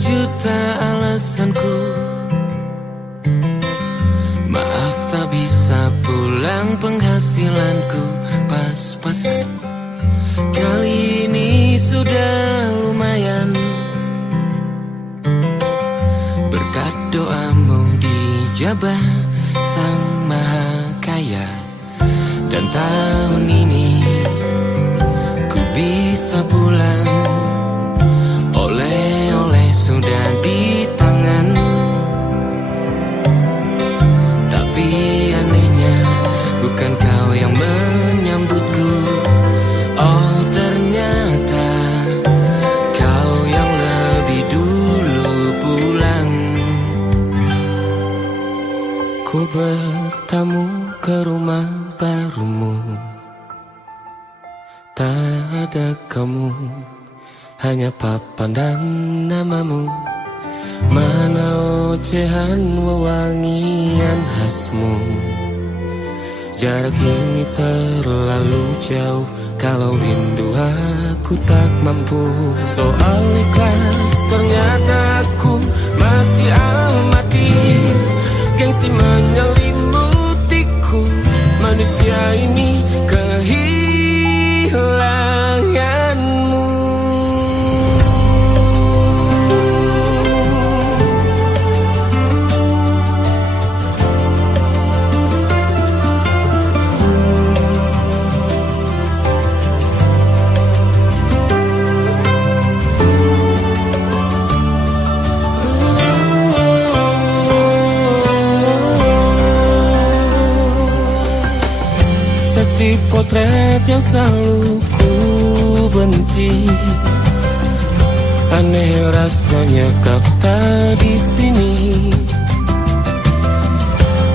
berjuta alasanku. Maaf tak bisa pulang, penghasilanku pas-pasan. Kali ini sudah lumayan, berkat doamu dijabah Sang Maha Kaya. Dan tahun ini ku bisa pulang, oleh-oleh sudah di tangan. Tapi anehnya bukan kau yang menyambutku. Oh ternyata kau yang lebih dulu pulang. Ku bertamu ke rumah barumu, tak ada kamu, hanya papan dan namamu. Mana ocehan wewangian khasmu. Jarak ini terlalu jauh, kalau rindu aku tak mampu. Soal ikhlas ternyata aku masih amati. Gengsi menyelimutiku, manusia ini kehilanganmu. Si potret yang selalu ku benci, aneh rasanya kau tak di sini.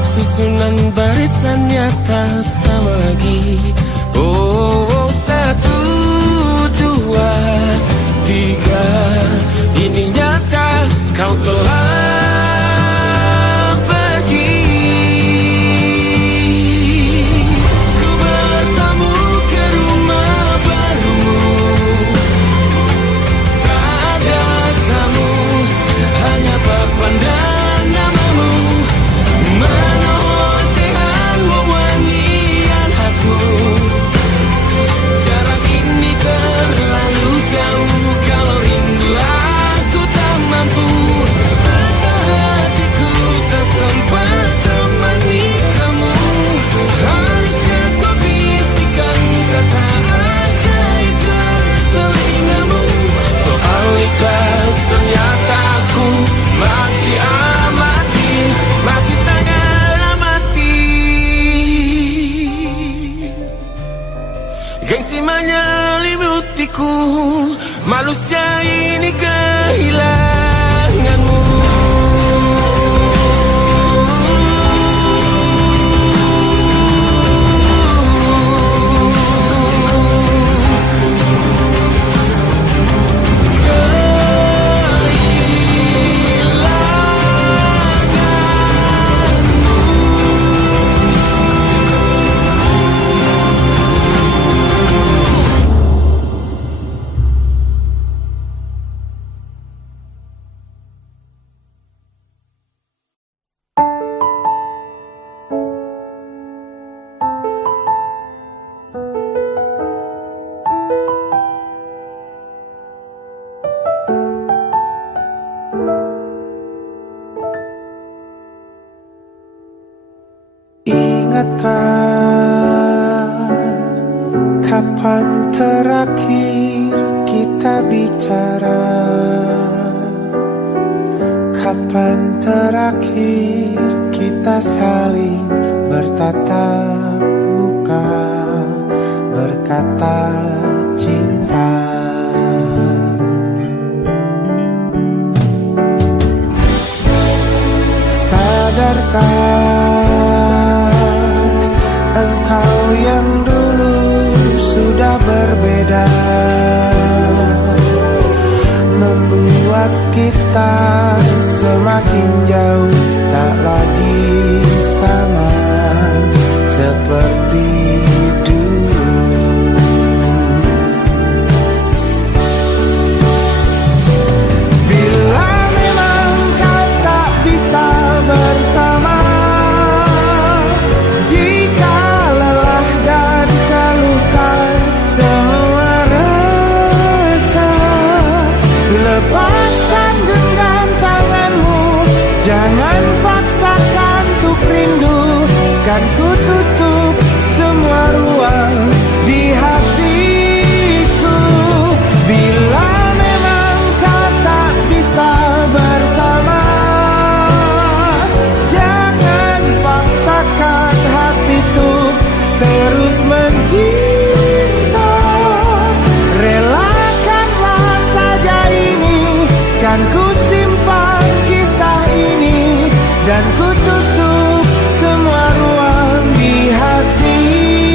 Susunan barisannya tak sama lagi. Oh, 1, 2, 3, ini nyata kau telah ternyata aku masih amati, masih sangat amati. Gengsi menyelimutiku, manusia ini kehilanganmu. Kapan terakhir kita bicara? Kapan terakhir kita saling bertatap muka, berkata cinta? Sadarkah engkau yang dulu sudah berbeda, membuat kita semakin jauh, tak lagi sama seperti dulu. Bila Lepaskan genggam tanganmu, jangan paksakan untuk rindu. Kan ku tutup semua ruang di hatiku. Bila memang kau tak bisa bersama, jangan paksakan hati tuh terus mencinta. Relakanlah saja ini, kan ku simpan kisah ini, dan ku tutup semua ruang di hatiku.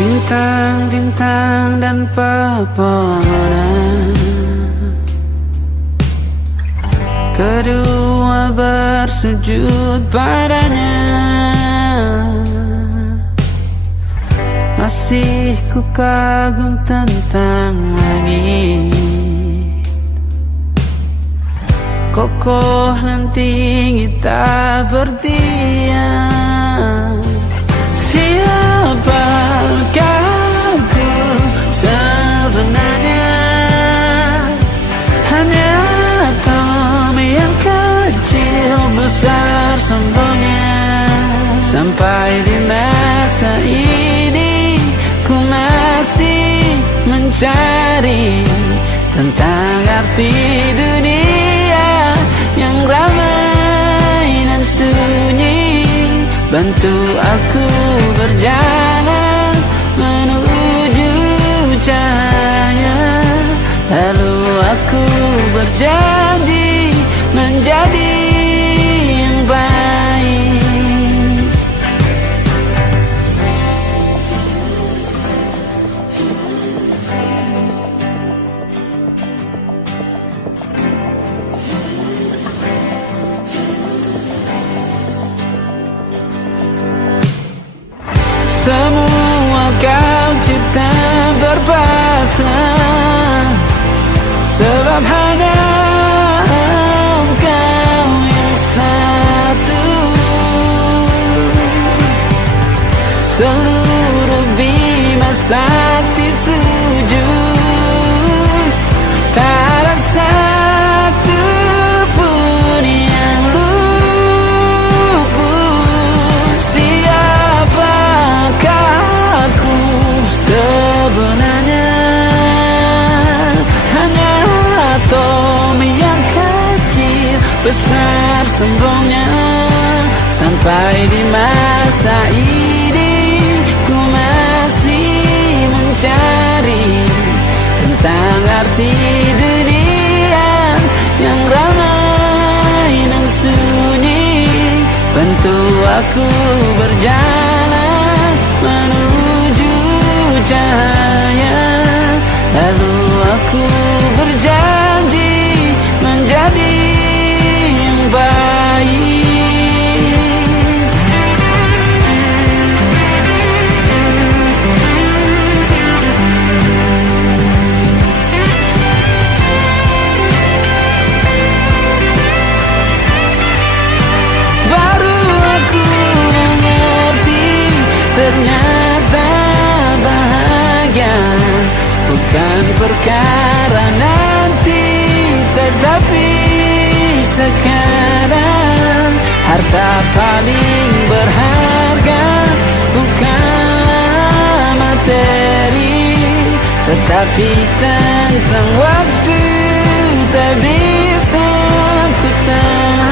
Bintang-bintang dan pepohonan, kedua bersujud padanya. Masih ku kagum tentang langit, kokoh dan tinggi tak berdiam. Siapakah aku sebenarnya? Hanya kaum yang kecil besar sombongnya. Sampai di masa ini ku masih mencari tentang arti dunia yang ramai dan sunyi. Bantu aku berjalan menuju cahaya, lalu aku berjanji menjadi yang baik. Semua kau cipta berpasang, sebab hanya Engkau yang satu. Seluruh bima sakti sujud, tak ada satu pun yang luput. Siapakah aku sebenarnya? besar sombongnya. Sampai di masa ini ku masih mencari tentang arti dunia yang ramai dan sunyi. Bantu aku berjalan menuju cahaya, lalu aku berjanji menjadi yang baik. Ternyata bahagia bukan perkara nanti, tetapi sekarang. Harta paling berharga bukanlah materi, tetapi tentang waktu tak bisa ku tahan.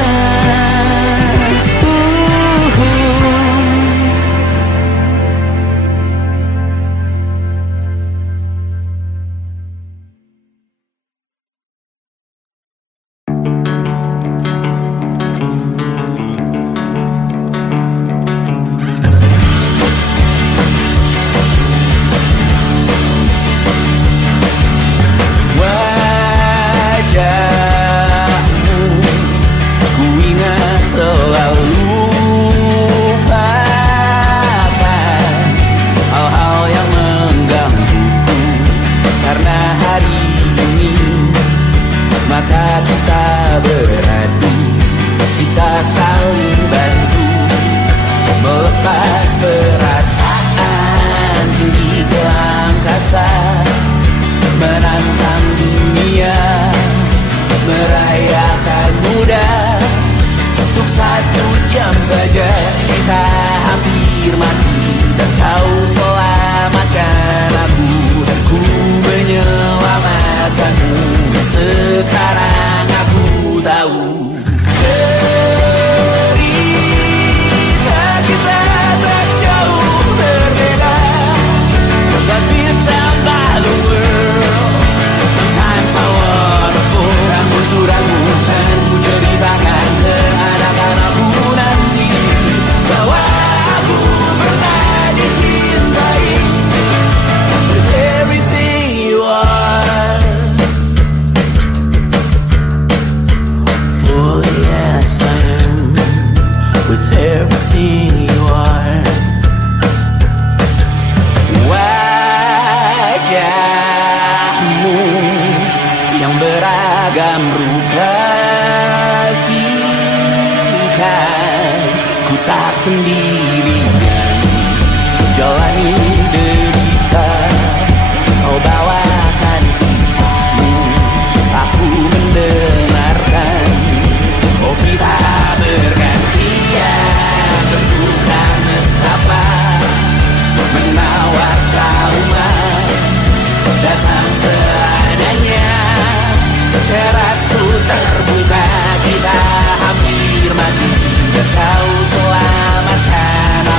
Terbuka, kita hampir mati, dan kau selamatkan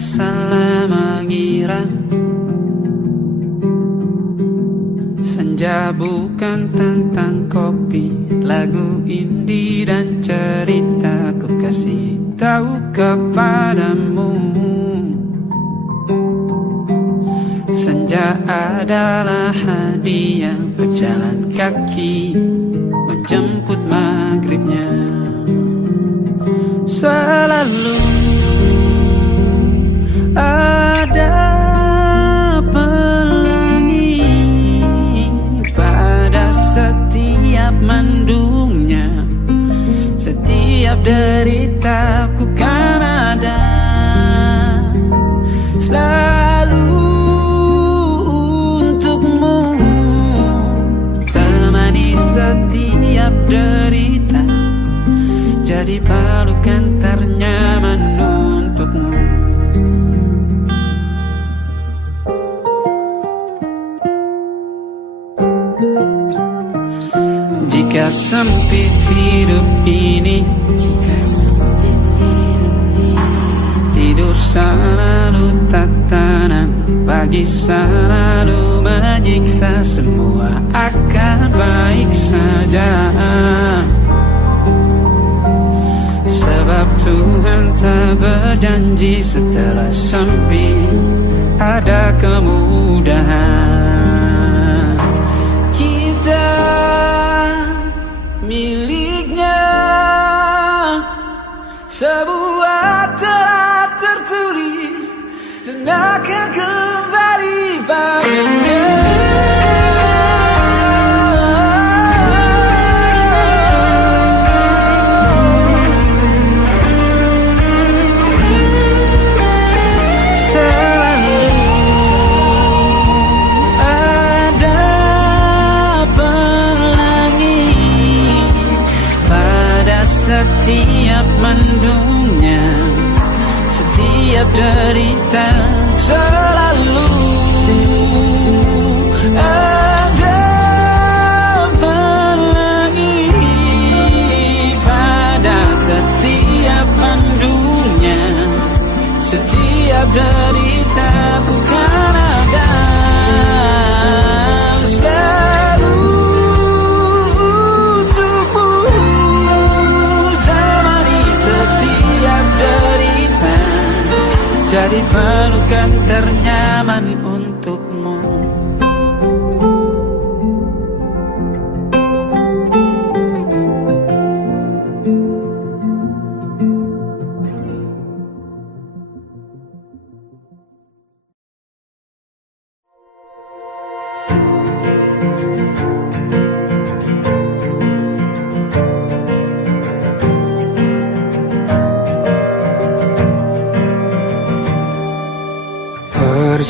salah mengira. Senja bukan tentang kopi, lagu indie dan cerita ku kasih tahu kepadamu. Senja adalah hadiah berjalan kaki menjemput maghribnya. Selalu ada pelangi pada setiap mendungnya. Setiap deritaku kan ada selalu untukmu. Temani setiap derita, jadi pelukan ternyaman untukmu. Jika sempit hidup ini, tidur selalu tatanan, pagi selalu menyiksa, semua akan baik saja. Sebab Tuhan tak berjanji setelah sempit ada kemudahan. Kita miliknya sebuah telah tertulis dan akan kembali padanya. Setiap mendungnya, setiap derita, selalu ada pelangi pada setiap mendungnya. Setiap derita ku kan ada jadi pelukan ternyaman untukmu.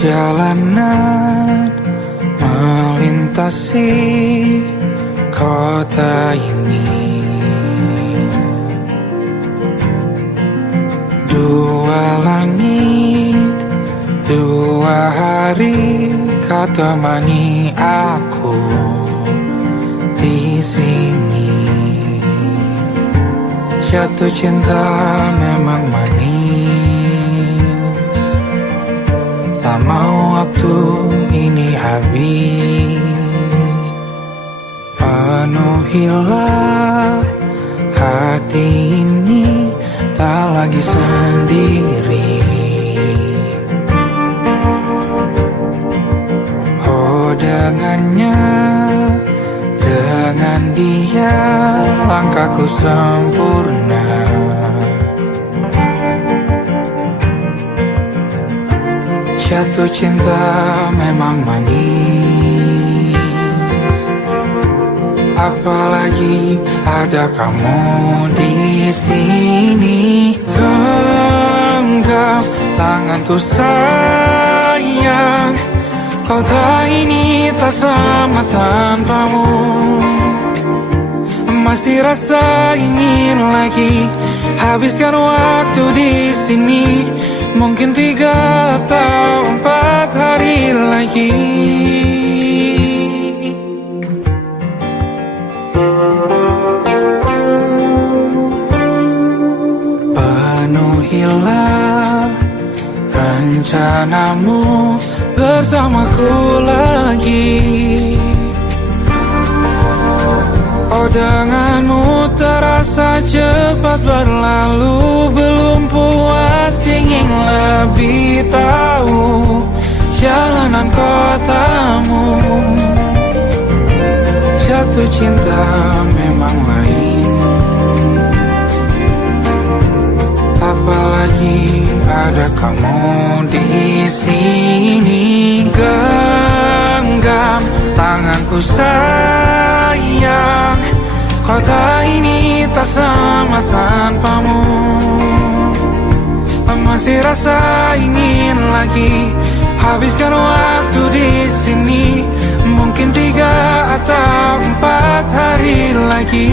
Perjalanan melintasi kota ini, dua langit, dua hari kau temani aku di sini. Jatuh cinta memang manis, tak mau waktu ini habis. Penuhilah hati ini, tak lagi sendiri. Oh dengannya, dengan dia langkahku sempurna. Jatuh cinta memang manis, apalagi ada kamu di sini. Genggam tanganku sayang, kau tak ini tak sama tanpamu. Masih rasa ingin lagi habiskan waktu di sini. Mungkin 3 atau 4 hari lagi. Penuhilah bersamaku lagi. Oh, denganmu terasa cepat berlalu, belum puas ingin lebih tahu jalanan kotamu. Jatuh cinta memang lain, apalagi ada kamu di sini. Genggam tanganku sayang, kota ini tak sama tanpamu. Masih rasa ingin lagi habiskan waktu di sini. Mungkin 3 atau 4 hari lagi.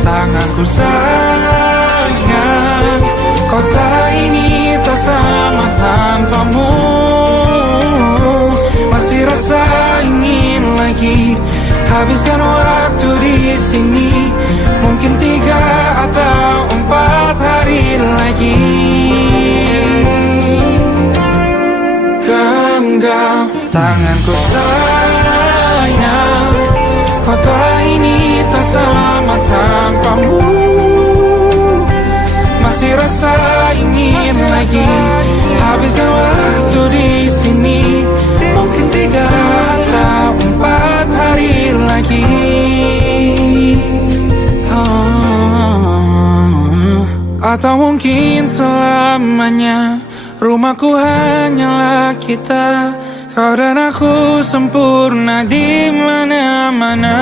Tanganku sayang, kota ini tak sama tanpamu. Masih rasa ingin lagi habiskan waktu di sini. Mungkin 3 atau 4 hari lagi. Genggam tanganku sayang, kota ini tak sama tanpamu. Masih rasa ingin lagi habiskan waktu di sini. Mungkin 3 atau 4 hari lagi. Atau mungkin selamanya. Rumahku hanyalah kita, kau dan aku sempurna di mana-mana.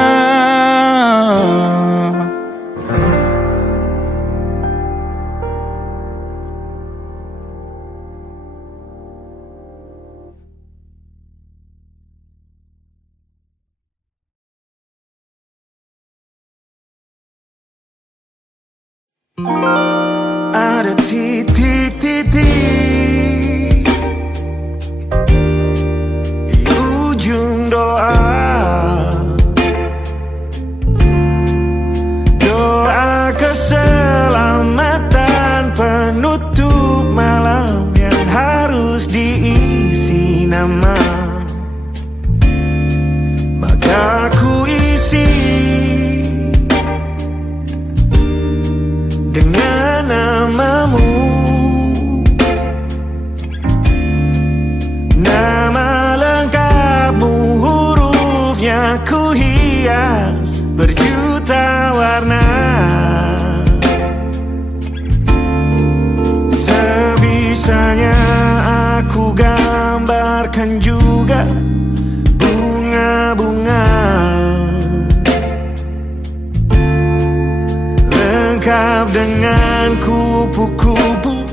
Ada titik-titik di ujung doa, doa keselamatan penutup malam yang harus diisi nama. Maka ku isi dengan namamu, nama lengkapmu, hurufnya ku hias berjuta warna. Sebisanya aku gambarkan juga bunga-bunga lengkap dengan kupu-kupu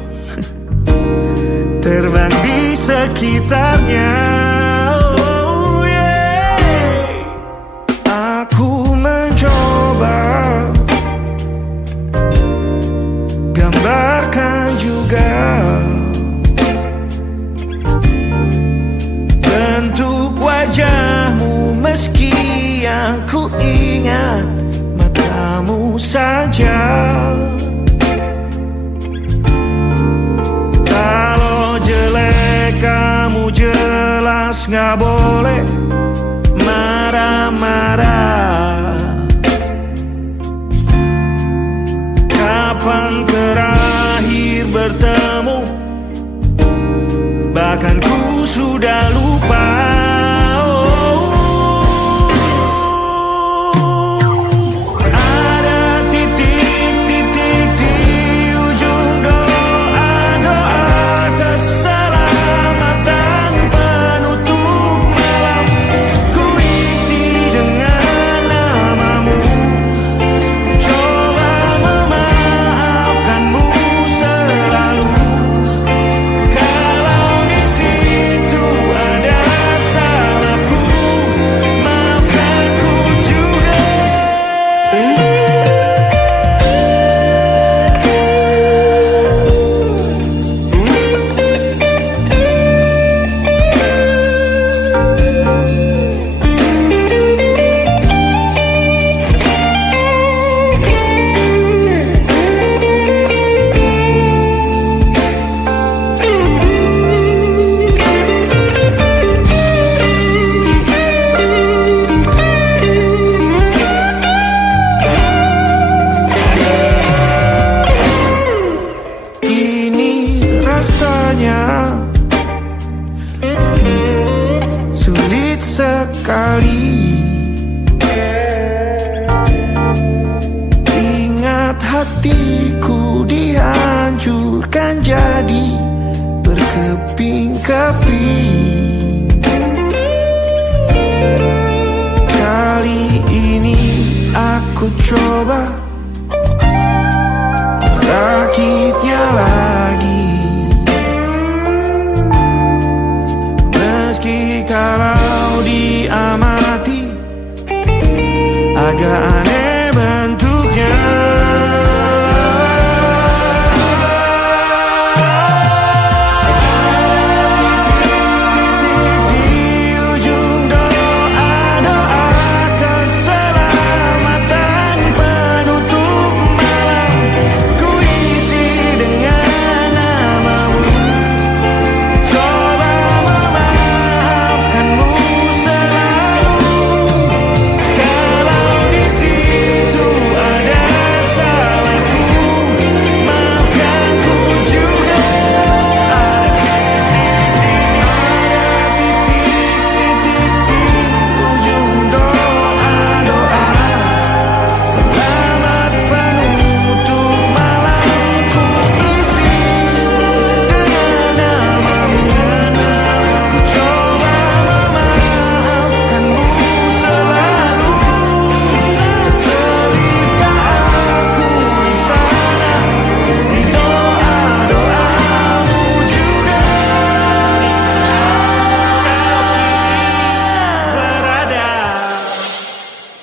terbang di sekitarnya. Oh yeah. Aku mencoba gambarkan juga bentuk wajahmu, meski yang ku ingat matamu saja. Kalau jelek kamu jelas gak boleh marah-marah. Kapan terakhir bertemu, bahkan ku sudah lupa. Kalau di situ kali. Ingat hatiku dihancurkan jadi berkeping-keping. Kali ini aku coba merakitnya lagi. Meski kalau diamati agak aneh bentuknya.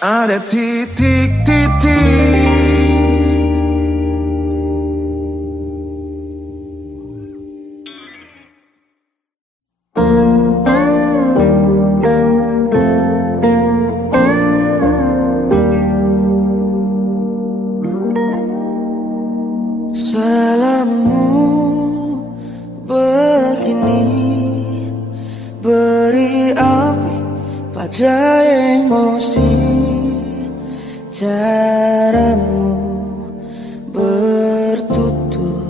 Ada titik-titik. Salahmu begini, beri api pada emosi. Caramu bertutur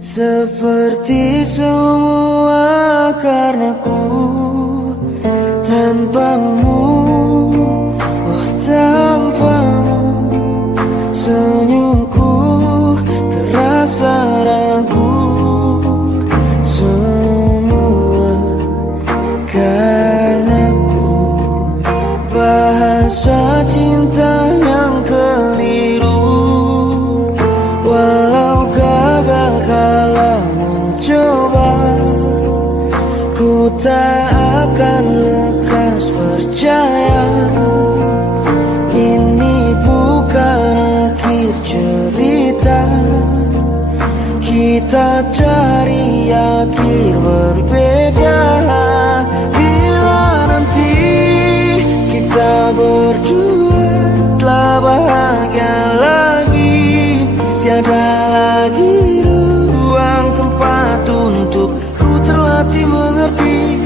seperti semua karenaku. Tanpamu, oh tanpamu, senyumku terasa ragu. Semua karenaku, bahasa cinta yang keliru. Walau gagal kala mencoba, ku tak akan lekas percaya. Ini bukan akhir cerita, kita cari akhir berbeda. Bila nanti kita berdua telah bahagia lagi, tiada lagi ruang tempat untuk ku terlatih mengerti.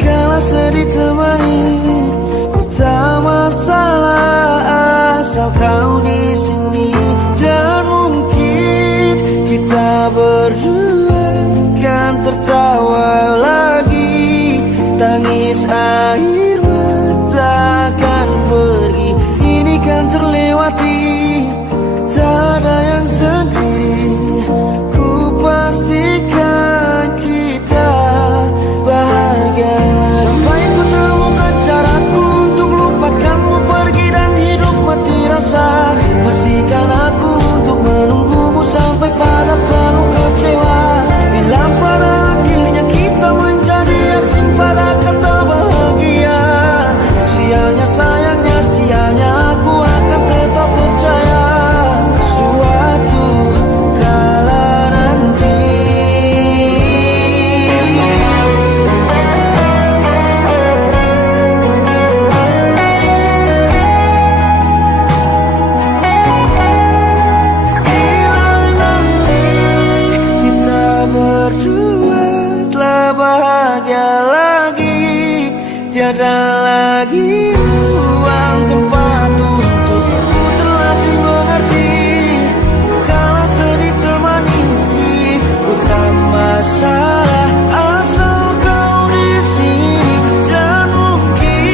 Kala sedih temani, ku tak masalah asal kau di sini. Dan mungkin kita berdua kan tertawa lagi, tangis air takkan pergi, ini kan terlewati. Tak ada yang sendiri, ku pastikan kita bahagia. Sampai ku temukan caraku untuk lupakanmu pergi dan hidup mati rasa. Pastikan aku untuk menunggumu sampai pada penuh kecewa. Bila pada akhirnya kita menjadi asing pada kata bahagia, sialnya sayangnya sialnya aku akan tetap percaya. Suatu kala nanti bila nanti kita berdua telah bahagia lagi, tiada lagi ruang tempat untuk ku terlatih mengerti. Kala sedih temani, ku tak masalah asal kau di sini. Dan mungkin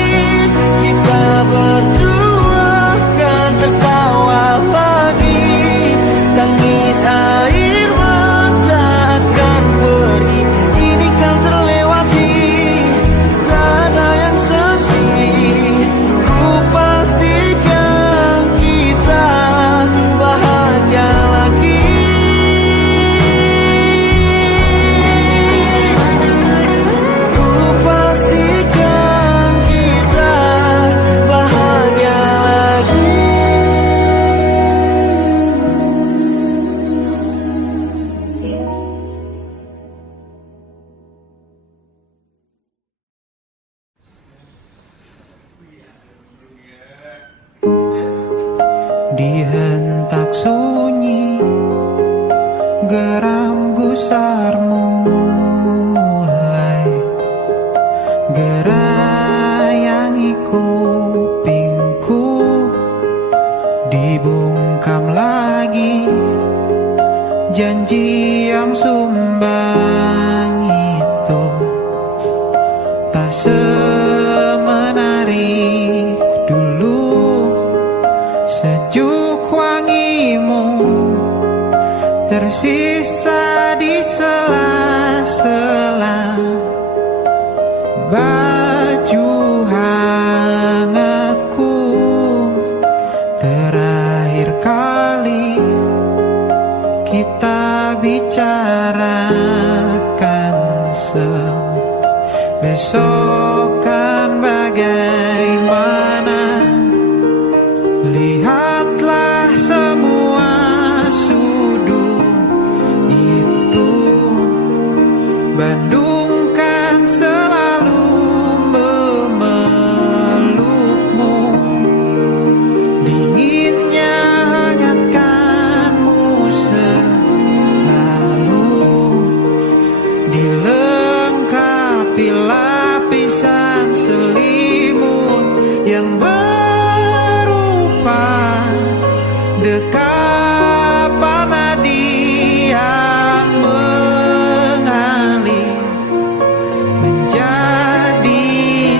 Dihentak sunyi, geram gusarmu mulai gerayangi kupingku. Dibungkam lagi janji yang sumbang itu, tak semenarik dulu. Sejuk wangimu tersisa di sela-sela baju hangatku. Terakhir kali kita bicarakan besok kan bagaimana. Lihatlah semua sudut itu, Bandung kan selalu memelukmu. Dinginnya hangatkanmu selalu, dilengkapi lapisan selimut yang berupa dekapan nadi yang mengalir menjadi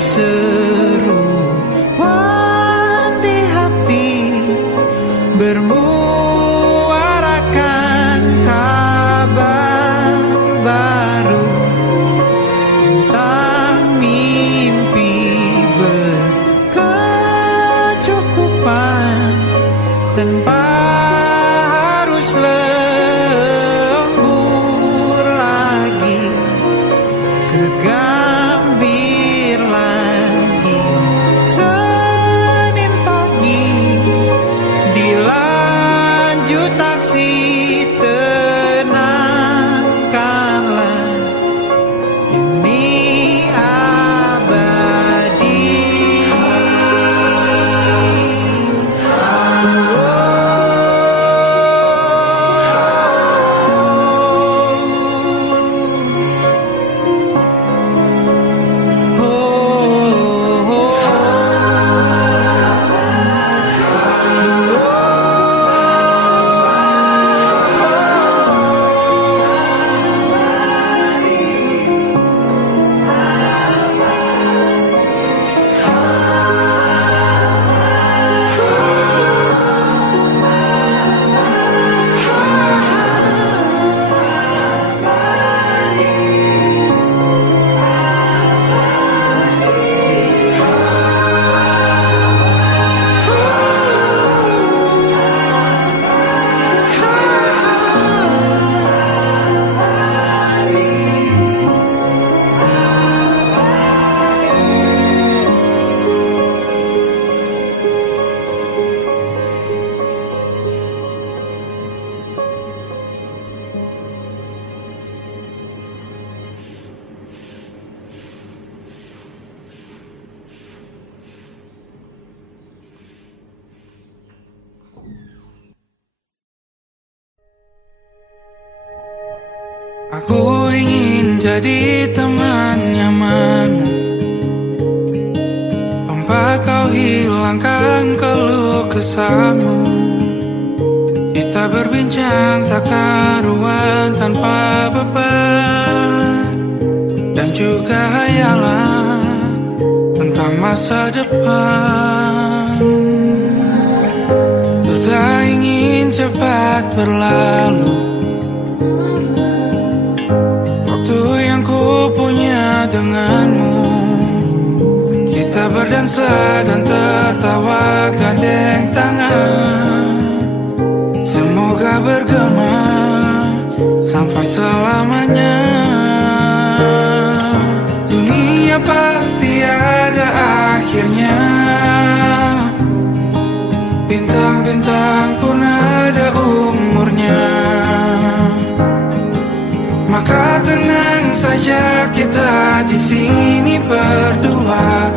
seruan di hati, bermuarakan kabar baru tentang mimpi berkecukupan, tanpa harus lembur lagi, kegambir lagi. Senin pagi dilanjut taksi, tenangkanlah ini abadi. Aku ingin jadi teman nyamanmu, tempat kau hilangkan keluh kesahmu. Kita berbincang tak karuan tanpa beban, dan juga hayalan tentang masa depan. Ku tak ingin cepat berlalu ku punya denganmu. Kita berdansa dan tertawa gandeng tangan, semoga bergema sampai selamanya. Dunia pasti ada akhirnya, bintang-bintang pun ada umurnya. Maka tenang saja kita di sini berdua.